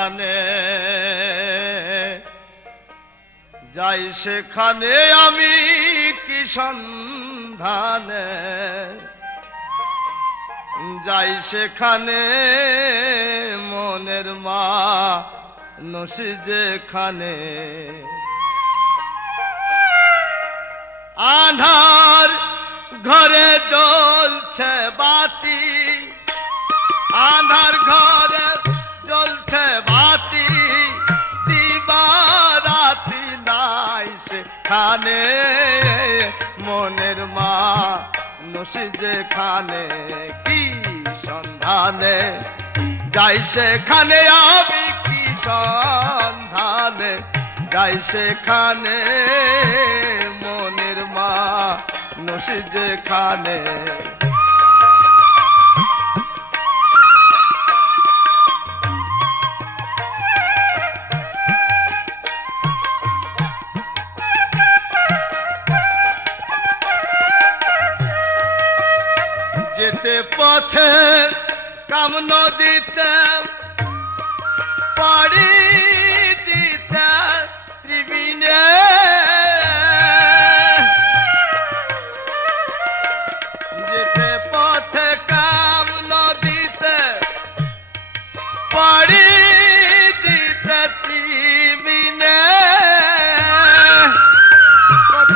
যেখানে যাই সেখানে আমি কি সন্ধানে যাই সেখানে মনের মানুষ যেখানে আঁধার ঘরে জ্বলছে বাতি আঁধার ঘরে জ্বলছে বাতি দিবারাতি নাই সেখানে মনের মানুষ যেখানে কি সন্ধানে যাই সেখানে আমি কি সন্ধানে যাই সেখানে মনের মানুষ যেখানে যেতে পথে কাম নদীতে পাড়ি দিতে ত্রিবিনে যেতে পথে কাম নদীতে পাড়ি দিতে ত্রিবিনে কত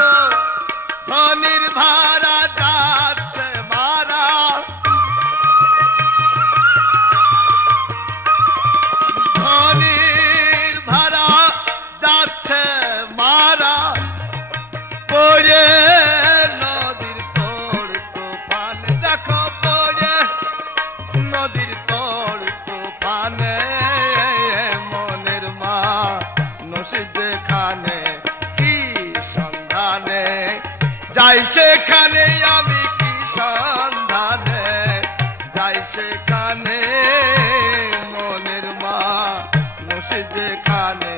ধনির ভাড়া যাচ্ছে মারা ধনির ভাড়া যাচ্ছে মারা পড়ে নদীর তোর তুফান দেখো পড়ে নদীর তোর তুফানে মনের মানুষ যেখানে কি সন্ধানে যাই সেখানে আমি কি সন্ধানে যাই সেখানে মনের মানুষ যেখানে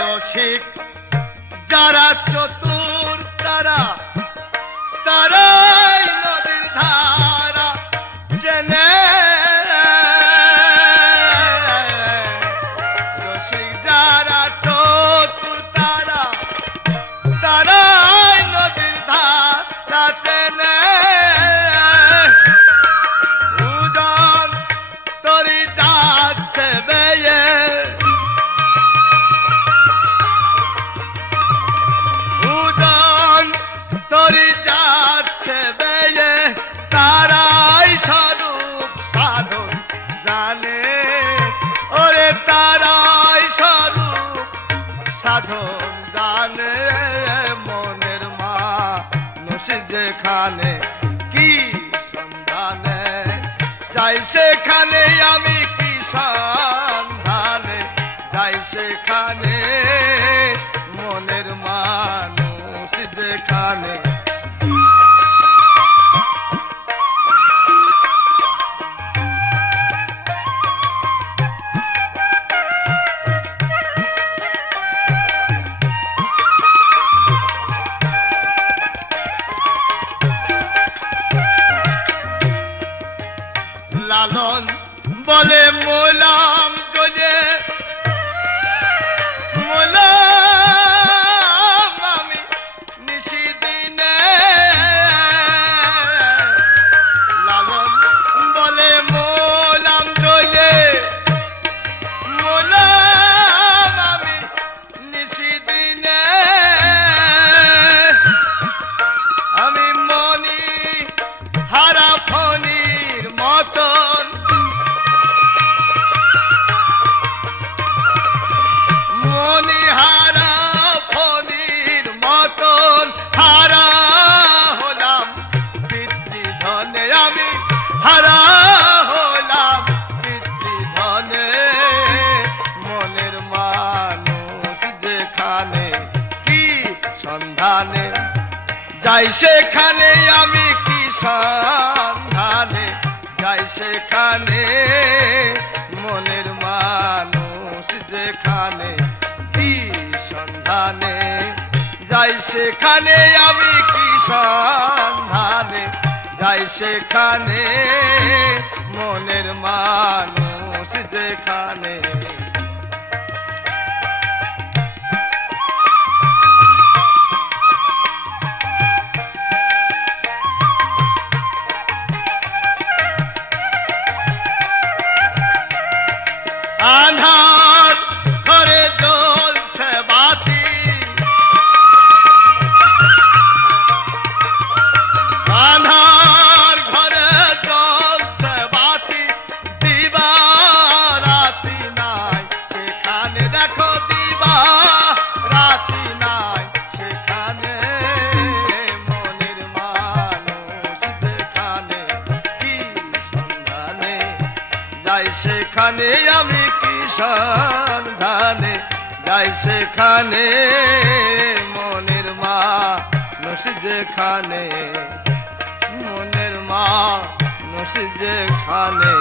রসিক যারা চতুর তারা তারাই নদীর ধারা চেনে রসিক যারা চতুর তারা তারাই নদীর ধারা চেনে উজন তরি যাচ্ছে বেয়ে তরি যাচ্ছে বেয়ে তারাই স্বরূপ সাধন জানে ওরে তারাই স্বরূপ সাধন জানে মনের মানুষ যেখানে কি সন্ধানে যাই সেখানে আমি কি সন্ধানে যাই সেখানে মনের মানুষ যেখানে লালন বলে মোলাম জলে মোলাম আমি নিশিদিনে লালন বলে মোলাম জলে মোলাম আমি নিশিদিনে আমি মনি হারা ফণির মতন মনি হারা ফণির মতন হারা হলাম পিতৃধনে আমি হারা হলাম পিতৃধনে মনের মানুষ যেখানে কি সন্ধানে যাই সেখানে আমি কি সন্ধানে যাই সেখানে মনের মানুষ যেখানে কি সন্ধানে যাই সেখানে আমি কি সন্ধানে যাই সেখানে মনের মানুষ যেখানে আন্ধার ঘরে জ্বলছে বাতি আন্ধার ঘরে জ্বলছে বাতি দিবা রাতি নাই সেখানে দেখো দিবা রাতি নাই সেখানে মনের মানুষ যেখানে কি সন্ধানে যাই সেখানে আমি কি সন্ধানে যাই সেখানে মনের মানুষ যেখানে মনের মানুষ যেখানে